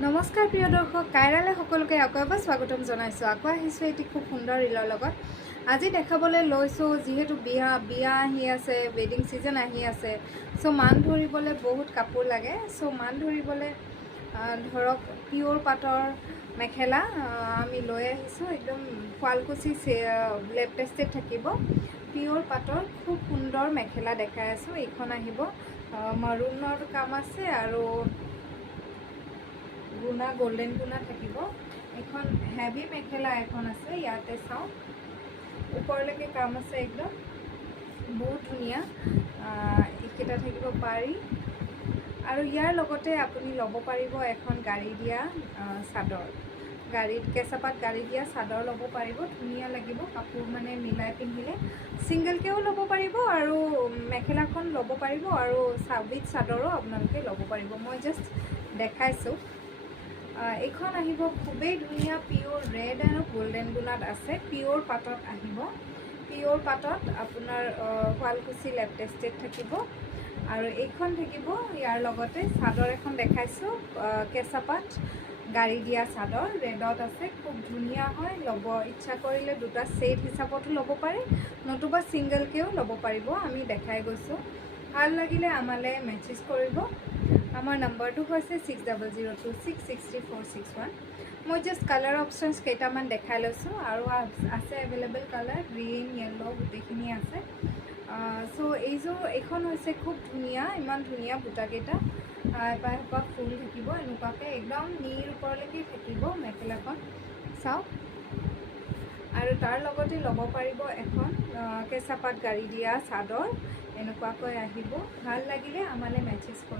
নমস্কাৰ প্ৰিয় দৰ্শক, কাইৰালে সকলোকে আকৌ এবাৰ স্বাগতম জনাইছোঁ। আকৌ আহিছোঁ এটি খুব সুন্দৰ ৰীলৰ লগত। আজি দেখাবলৈ লৈছোঁ, যিহেতু বিয়া আহি আছে, ৱেডিং ছিজন আহি আছে, চ' মান ধৰিবলৈ বহুত কাপোৰ লাগে। চ' মান ধৰিবলৈ ধৰক পিয়'ৰ পাটৰ মেখেলা আমি লৈ আহিছোঁ। একদম শুৱালকুছি লেপ টেষ্টেড থাকিব। পিয়'ৰ পাটৰ খুব সুন্দৰ মেখেলা দেখাই আছোঁ। এইখন আহিব মাৰুনৰ কাম আছে আৰু গুণা গোল্ডেন গুণা থাকিব। এখন হেভি মেখেলা এখন আছে, ইয়াতে চাওঁ ওপৰলৈকে কাম আছে, একদম বহুত ধুনীয়া। এইকেইটা থাকিব পাৰি আৰু ইয়াৰ লগতে আপুনি ল'ব পাৰিব এখন গাড়ী দিয়া চাদৰ। গাড়ীত কেঁচাপাত গাড়ী দিয়া চাদৰ ল'ব পাৰিব, ধুনীয়া লাগিব কাপোৰ মানে মিলাই পিন্ধিলে। ছিংগলকৈও ল'ব পাৰিব আৰু মেখেলাখন ল'ব পাৰিব আৰু উইথ চাদৰো আপোনালোকে ল'ব পাৰিব। মই জাষ্ট দেখাইছোঁ। এইখন আহিব খুবেই ধুনীয়া, পিয়'ৰ ৰেড আৰু গোল্ডেন গুণাত আছে। পিয়'ৰ পাটত আহিব, পিয়'ৰ পাটত আপোনাৰ শুৱালকুছি লেপ টেষ্টেড থাকিব। আৰু এইখন থাকিব ইয়াৰ লগতে চাদৰ এখন দেখাইছোঁ, কেঁচাপাত গাড়ী দিয়া চাদৰ ৰেডত আছে, খুব ধুনীয়া হয়। ল'ব ইচ্ছা কৰিলে দুটা ছেট হিচাপতো ল'ব পাৰে, নতুবা ছিংগলকৈও ল'ব পাৰিব। আমি দেখাই গৈছোঁ, ভাল লাগিলে আমালৈ মেছেজ কৰিব। আমাৰ নম্বৰটো হৈছে 6002663461। মই জাষ্ট কালাৰ অপশ্যনছ কেইটামান দেখাই লৈছোঁ আৰু আছে এভেইলেবল কালাৰ, গ্ৰীণ য়েল্ল' গোটেইখিনি আছে। এইখন হৈছে খুব ধুনীয়া, ইমান ধুনীয়া বুটাকেইটা, এপাহ ফুল থাকিব এনেকুৱাকৈ, একদম নীৰ ওপৰলৈকে থাকিব মেখেলাখন, চাওক। আৰু তাৰ লগতে ল'ব পাৰিব এখন কেঁচাপাত গাড়ী দিয়া চাদৰ, এনেকুৱাকৈ আহিব। ভাল লাগিলে আমালৈ মেছেজ কৰিব।